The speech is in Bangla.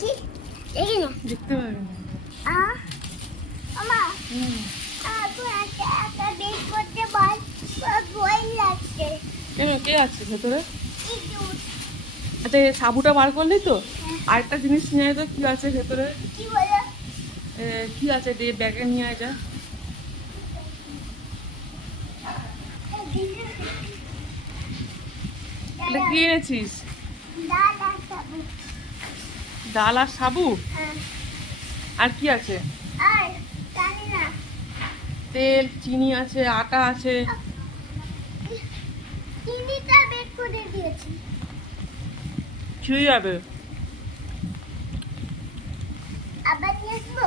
দেখি দেখি না দেখতে পাবে না। আমা তুই একটা বেশ করতে বল ভয় লাগছে। কেন কে আছে ভেতরে? আচ্ছা এই সাবুটা বার করলি তো? আরেকটা জিনিস নিয়ে আয় তো, কি আছে ভেতরে? কি বলো? কি আছে ব্যাগে নিয়ে আয় যা। এটা কি এনেছিস? ডাল আর সাবু। আর কি আছে? তেল, চিনি আছে, আটা আছে। চিনিটা বের করে দিয়েছি। ছুঁয়ে যাবে। আবার নিয়ে আসবো?